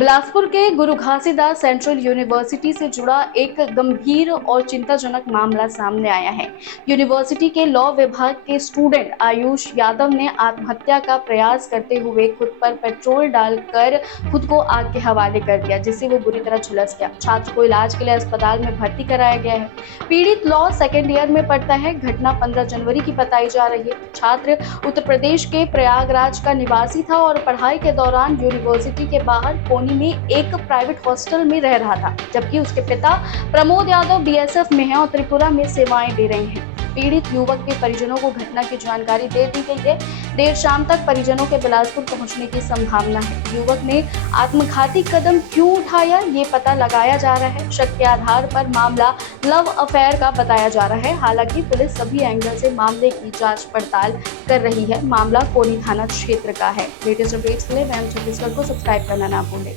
बिलासपुर के गुरु Ghasidas central university से जुड़ा एक गंभीर और चिंताजनक मामला सामने आया है। यूनिवर्सिटी के लॉ विभाग के स्टूडेंट आयुष यादव ने आत्महत्या का प्रयास करते हुए खुद पर पेट्रोल डालकर खुद को आग के हवाले कर दिया, जिससे वो बुरी तरह झुलस गया। छात्र को इलाज के लिए अस्पताल में भर्ती कराया गया है। पीड़ित लॉ सेकेंड ईयर में पढ़ता है। घटना 15 जनवरी की बताई जा रही है। छात्र उत्तर प्रदेश के प्रयागराज का निवासी था और पढ़ाई के दौरान यूनिवर्सिटी के बाहर में एक प्राइवेट हॉस्टल में रह रहा था, जबकि उसके पिता प्रमोद यादव बीएसएफ में हैं और त्रिपुरा में सेवाएं दे रहे हैं। पीड़ित युवक के परिजनों को घटना की जानकारी दे दी गई है। देर शाम तक परिजनों के बिलासपुर पहुंचने की संभावना है। युवक ने आत्मघाती कदम क्यों उठाया, ये पता लगाया जा रहा है। शक के आधार पर मामला लव अफेयर का बताया जा रहा है। हालांकि पुलिस सभी एंगल से मामले की जांच पड़ताल कर रही है। मामला कोनी थाना क्षेत्र का है। लेटेस्ट अपडेट्स के लिए मैम छत्तीसगढ़ को सब्सक्राइब करना ना भूलें।